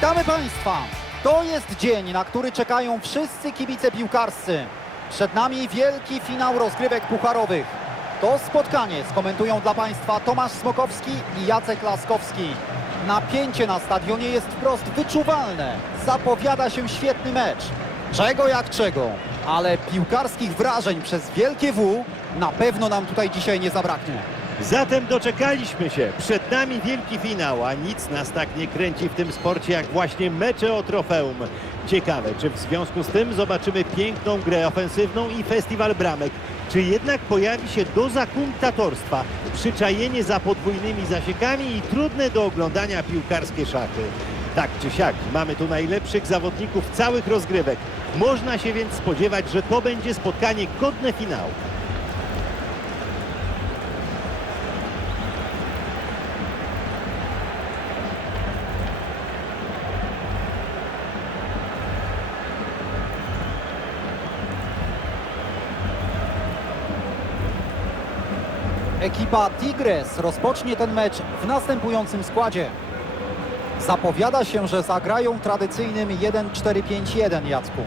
Witamy Państwa! To jest dzień, na który czekają wszyscy kibice piłkarscy. Przed nami wielki finał rozgrywek pucharowych. To spotkanie skomentują dla Państwa Tomasz Smokowski i Jacek Laskowski. Napięcie na stadionie jest wprost wyczuwalne. Zapowiada się świetny mecz. Czego jak czego, ale piłkarskich wrażeń przez wielkie W na pewno nam tutaj dzisiaj nie zabraknie. Zatem doczekaliśmy się. Przed nami wielki finał, a nic nas tak nie kręci w tym sporcie jak właśnie mecze o trofeum. Ciekawe, czy w związku z tym zobaczymy piękną grę ofensywną i festiwal bramek, czy jednak pojawi się doza kunktatorstwa, przyczajenie za podwójnymi zasiekami i trudne do oglądania piłkarskie szachy. Tak czy siak, mamy tu najlepszych zawodników całych rozgrywek. Można się więc spodziewać, że to będzie spotkanie godne finału. Ekipa Tigres rozpocznie ten mecz w następującym składzie. Zapowiada się, że zagrają tradycyjnym 1-4-5-1 Jacku.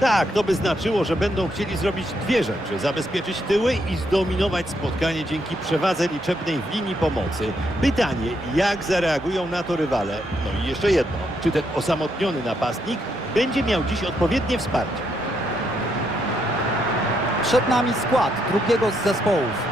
Tak, to by znaczyło, że będą chcieli zrobić dwie rzeczy. Zabezpieczyć tyły i zdominować spotkanie dzięki przewadze liczebnej w linii pomocy. Pytanie, jak zareagują na to rywale? No i jeszcze jedno, czy ten osamotniony napastnik będzie miał dziś odpowiednie wsparcie? Przed nami skład drugiego z zespołów.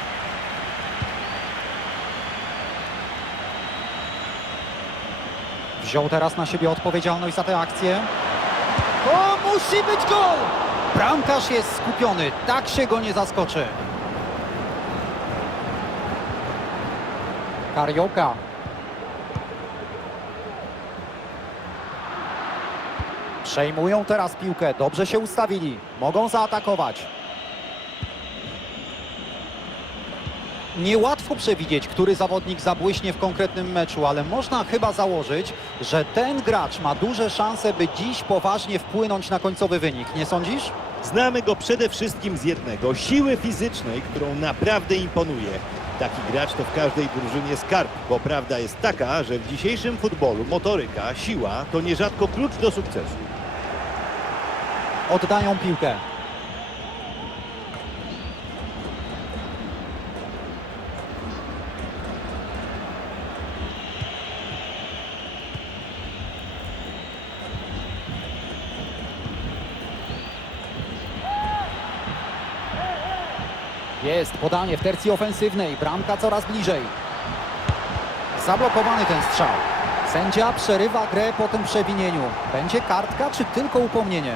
Wziął teraz na siebie odpowiedzialność za tę akcję. To musi być gol! Bramkarz jest skupiony, tak się go nie zaskoczy. Karioka. Przejmują teraz piłkę, dobrze się ustawili, mogą zaatakować. Niełatwo przewidzieć, który zawodnik zabłyśnie w konkretnym meczu, ale można chyba założyć, że ten gracz ma duże szanse, by dziś poważnie wpłynąć na końcowy wynik. Nie sądzisz? Znamy go przede wszystkim z jednego, siły fizycznej, którą naprawdę imponuje. Taki gracz to w każdej drużynie skarb, bo prawda jest taka, że w dzisiejszym futbolu motoryka, siła to nierzadko klucz do sukcesu. Oddają piłkę. Jest podanie w tercji ofensywnej. Bramka coraz bliżej. Zablokowany ten strzał. Sędzia przerywa grę po tym przewinieniu. Będzie kartka czy tylko upomnienie?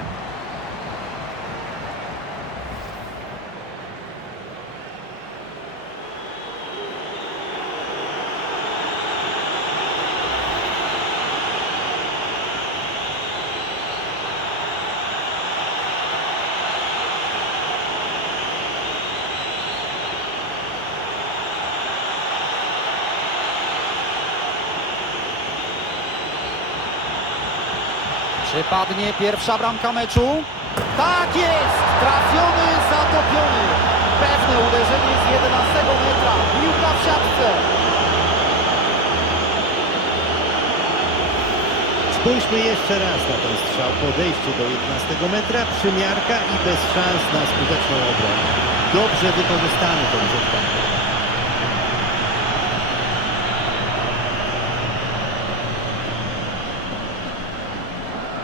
Przypadnie pierwsza bramka meczu. Tak jest! Trafiony, zatopiony. Pewne uderzenie z 11 metra. Piłka w siatce. Spójrzmy jeszcze raz na ten strzał. Podejście do 11 metra, przymiarka i bez szans na skuteczną obronę. Dobrze wykorzystany ten rzut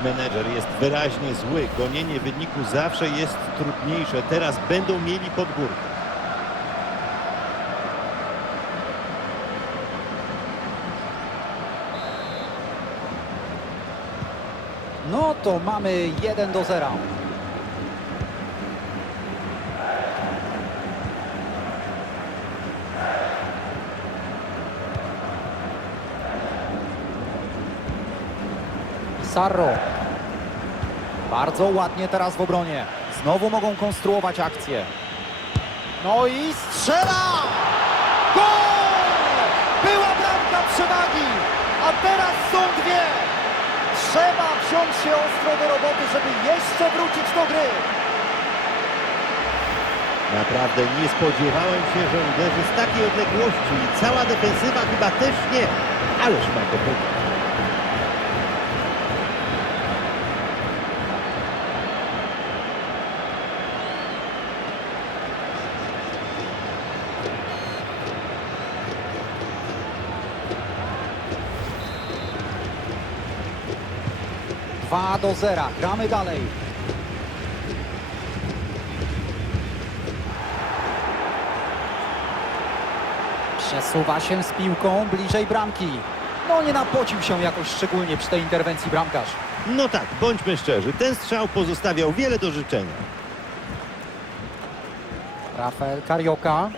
Menedżer jest wyraźnie zły. Gonienie wyniku zawsze jest trudniejsze. Teraz będą mieli pod górkę. No to mamy 1 do 0. Sarro. Bardzo ładnie teraz w obronie. Znowu mogą konstruować akcję. No i strzela! Gol! Była bramka przewagi, a teraz są dwie. Trzeba wziąć się ostro do roboty, żeby jeszcze wrócić do gry. Naprawdę nie spodziewałem się, że uderzy z takiej odległości i cała defensywa chyba też nie, ależ ma to powiedzieć. 2 do 0. Gramy dalej. Przesuwa się z piłką bliżej bramki. No nie napocił się jakoś szczególnie przy tej interwencji bramkarz. No tak, bądźmy szczerzy, ten strzał pozostawiał wiele do życzenia. Rafael Karioka.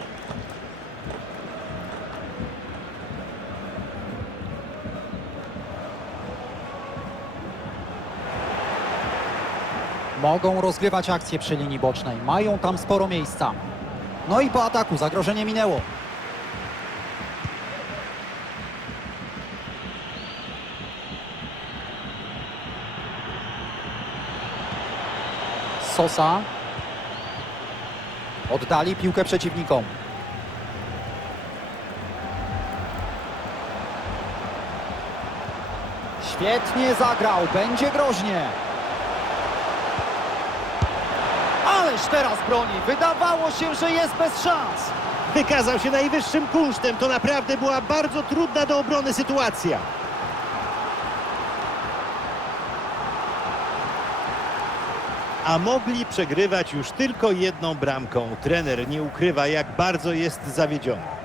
Mogą rozgrywać akcje przy linii bocznej. Mają tam sporo miejsca. No i po ataku zagrożenie minęło. Sosa. Oddali piłkę przeciwnikom. Świetnie zagrał, będzie groźnie. Ależ teraz broni. Wydawało się, że jest bez szans. Wykazał się najwyższym kunsztem, to naprawdę była bardzo trudna do obrony sytuacja. A mogli przegrywać już tylko jedną bramką. Trener nie ukrywa, jak bardzo jest zawiedziony.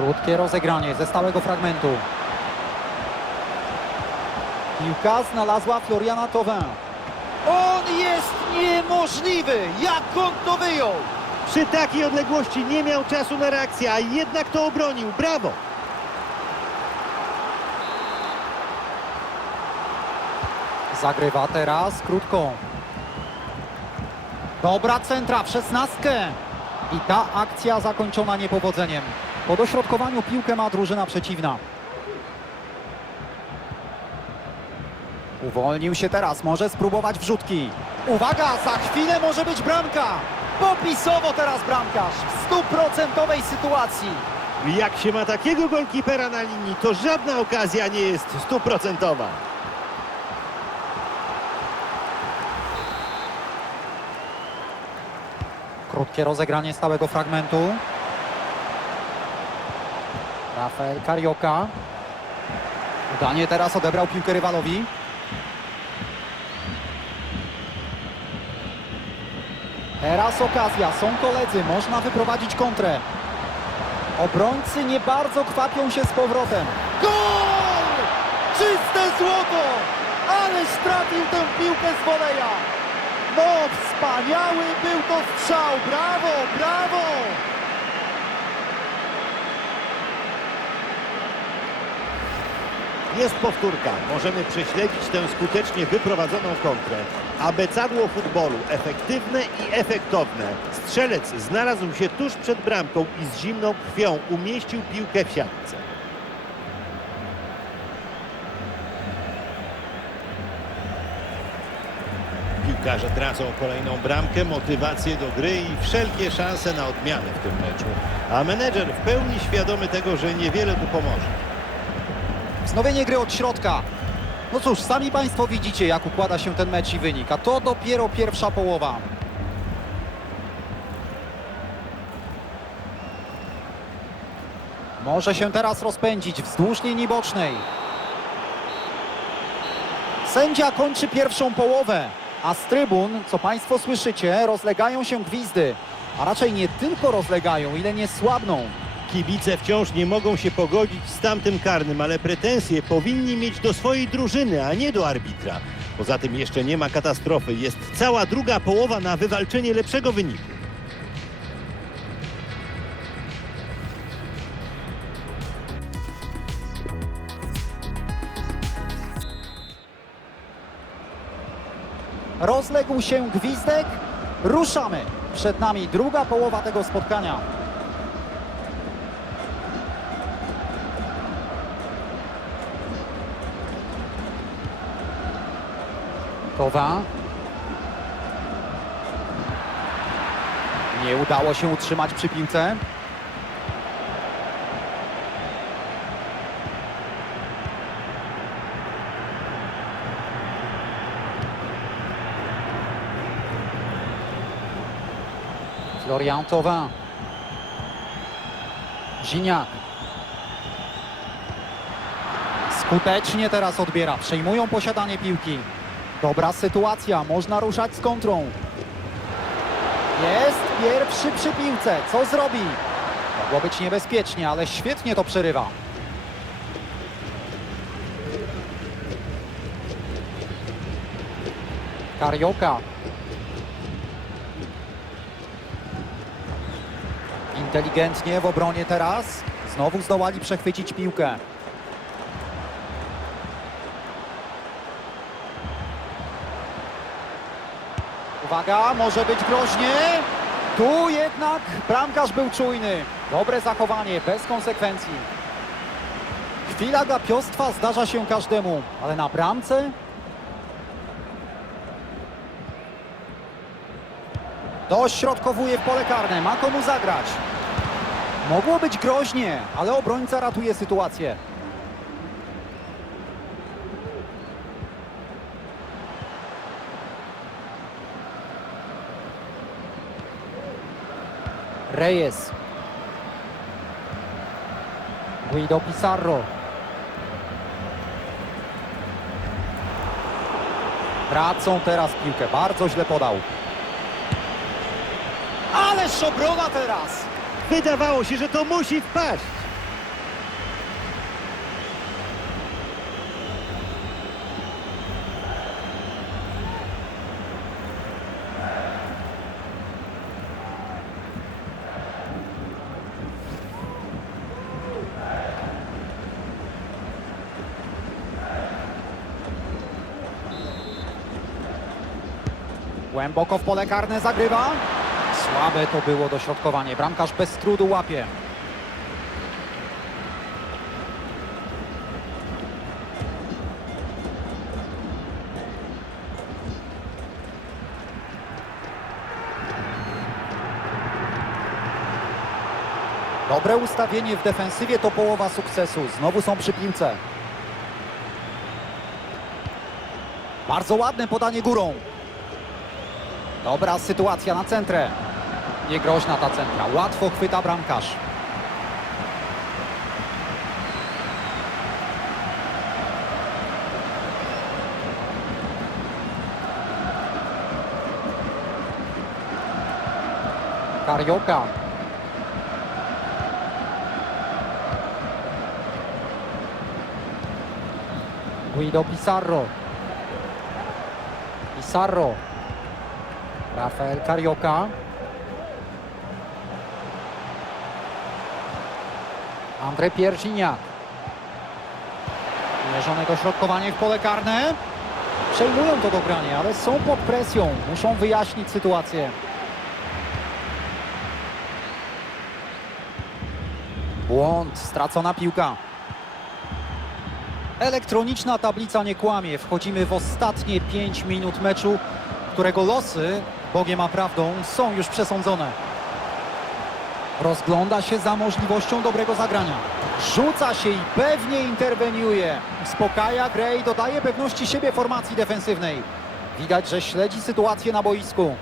Krótkie rozegranie ze stałego fragmentu. Piłka znalazła Floriana Thauvin. On jest niemożliwy! Jak on to wyjął? Przy takiej odległości nie miał czasu na reakcję, a jednak to obronił. Brawo! Zagrywa teraz krótką. Dobra centra w szesnastkę. I ta akcja zakończona niepowodzeniem. Po dośrodkowaniu piłkę ma drużyna przeciwna. Uwolnił się teraz, może spróbować wrzutki. Uwaga, za chwilę może być bramka. Popisowo teraz bramkarz w stuprocentowej sytuacji. Jak się ma takiego golkipera na linii, to żadna okazja nie jest stuprocentowa. Krótkie rozegranie stałego fragmentu. Rafael Carioca. Udanie teraz odebrał piłkę rywalowi. Teraz okazja, są koledzy, można wyprowadzić kontrę. Obrońcy nie bardzo kwapią się z powrotem. Gol! Czyste złoto! Ależ trafił tę piłkę z woleja. No, wspaniały był to strzał! Brawo, brawo! Jest powtórka. Możemy prześledzić tę skutecznie wyprowadzoną kontrę. Abecadło futbolu. Efektywne i efektowne. Strzelec znalazł się tuż przed bramką i z zimną krwią umieścił piłkę w siatce. Piłkarze tracą kolejną bramkę, motywację do gry i wszelkie szanse na odmianę w tym meczu. A menedżer w pełni świadomy tego, że niewiele tu pomoże. Wznowienie gry od środka. No cóż, sami Państwo widzicie, jak układa się ten mecz i wynik, a to dopiero pierwsza połowa. Może się teraz rozpędzić wzdłuż linii bocznej. Sędzia kończy pierwszą połowę, a z trybun, co Państwo słyszycie, rozlegają się gwizdy. A raczej nie tylko rozlegają, ile nie słabną. Kibice wciąż nie mogą się pogodzić z tamtym karnym, ale pretensje powinni mieć do swojej drużyny, a nie do arbitra. Poza tym jeszcze nie ma katastrofy. Jest cała druga połowa na wywalczenie lepszego wyniku. Rozległ się gwizdek. Ruszamy. Przed nami druga połowa tego spotkania. Kowa. Nie udało się utrzymać przy piłce. Florian Thauvin. Gignac. Skutecznie teraz odbiera. Przejmują posiadanie piłki. Dobra sytuacja. Można ruszać z kontrą. Jest pierwszy przy piłce. Co zrobi? Mogło być niebezpiecznie, ale świetnie to przerywa. Karioka. Inteligentnie w obronie teraz. Znowu zdołali przechwycić piłkę. Uwaga, może być groźnie. Tu jednak bramkarz był czujny. Dobre zachowanie, bez konsekwencji. Chwila gapiostwa zdarza się każdemu, ale na bramce dośrodkowuje w pole karne, ma komu zagrać. Mogło być groźnie, ale obrońca ratuje sytuację. Reyes. Guido Pizarro. Tracą teraz piłkę. Bardzo źle podał. Ależ obrona teraz! Wydawało się, że to musi wpaść. Głęboko w pole karne zagrywa. Słabe to było dośrodkowanie. Bramkarz bez trudu łapie. Dobre ustawienie w defensywie to połowa sukcesu. Znowu są przy piłce. Bardzo ładne podanie górą. Dobra sytuacja na centrę. Niegroźna ta centra. Łatwo chwyta bramkarz. Karioka. Guido Pizarro. Pizarro. Rafael Carioca. Andrzej Pierziniak. Mierzone dośrodkowanie w pole karne. Przejmują to dogranie, ale są pod presją. Muszą wyjaśnić sytuację. Błąd, stracona piłka. Elektroniczna tablica nie kłamie. Wchodzimy w ostatnie 5 minut meczu, którego losy, Bogiem a prawdą, są już przesądzone. Rozgląda się za możliwością dobrego zagrania. Rzuca się i pewnie interweniuje. Uspokaja grę i dodaje pewności siebie formacji defensywnej. Widać, że śledzi sytuację na boisku.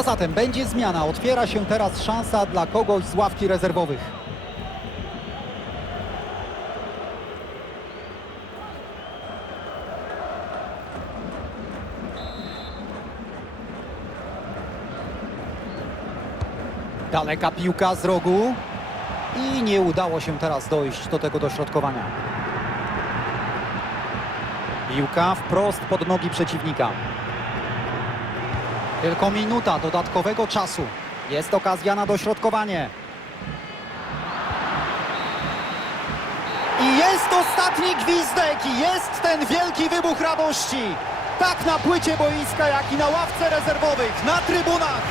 A zatem będzie zmiana. Otwiera się teraz szansa dla kogoś z ławki rezerwowych. Daleka piłka z rogu i nie udało się teraz dojść do tego dośrodkowania. Piłka wprost pod nogi przeciwnika. Tylko minuta dodatkowego czasu. Jest okazja na dośrodkowanie. I jest ostatni gwizdek i jest ten wielki wybuch radości. Tak na płycie boiska, jak i na ławce rezerwowych, na trybunach.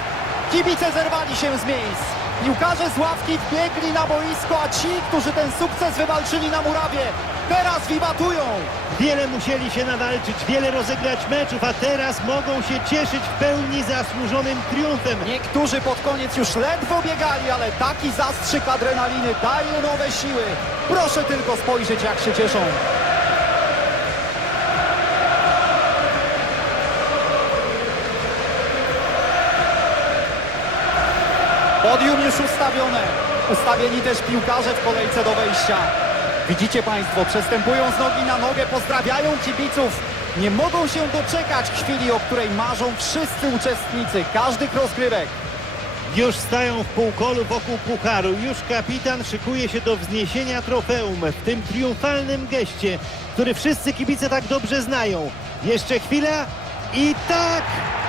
Kibice zerwali się z miejsc. Piłkarze z ławki wbiegli na boisko, a ci, którzy ten sukces wywalczyli na murawie, teraz wiwatują. Wiele musieli się nawalczyć, wiele rozegrać meczów, a teraz mogą się cieszyć w pełni zasłużonym triumfem. Niektórzy pod koniec już ledwo biegali, ale taki zastrzyk adrenaliny daje nowe siły. Proszę tylko spojrzeć, jak się cieszą. Podium już ustawione. Ustawieni też piłkarze w kolejce do wejścia. Widzicie Państwo, przestępują z nogi na nogę, pozdrawiają kibiców. Nie mogą się doczekać chwili, o której marzą wszyscy uczestnicy każdych rozgrywek. Już stają w półkolu wokół pucharu, już kapitan szykuje się do wzniesienia trofeum w tym triumfalnym geście, który wszyscy kibice tak dobrze znają. Jeszcze chwila i tak,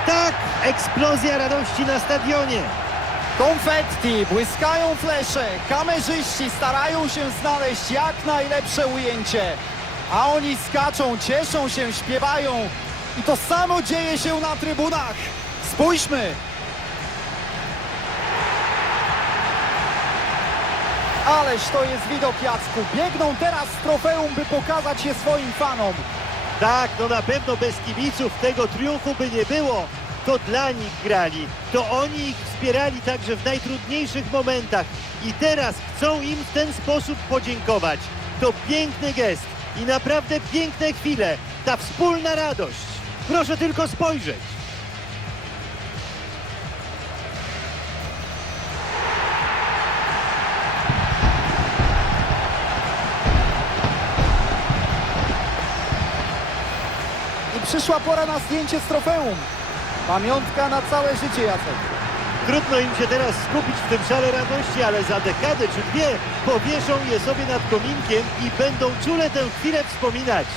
tak, eksplozja radości na stadionie. Konfetti, błyskają flesze, kamerzyści starają się znaleźć jak najlepsze ujęcie. A oni skaczą, cieszą się, śpiewają. I to samo dzieje się na trybunach. Spójrzmy. Ależ to jest widok Jacku. Biegną teraz z trofeum, by pokazać je swoim fanom. Tak, no na pewno bez kibiców tego triumfu by nie było. To dla nich grali, to oni ich wspierali także w najtrudniejszych momentach i teraz chcą im w ten sposób podziękować. To piękny gest i naprawdę piękne chwile, ta wspólna radość. Proszę tylko spojrzeć. I przyszła pora na zdjęcie z trofeum. Pamiątka na całe życie, Jacek. Trudno im się teraz skupić w tym szale radości, ale za dekadę czy dwie powieszą je sobie nad kominkiem i będą czule tę chwilę wspominać.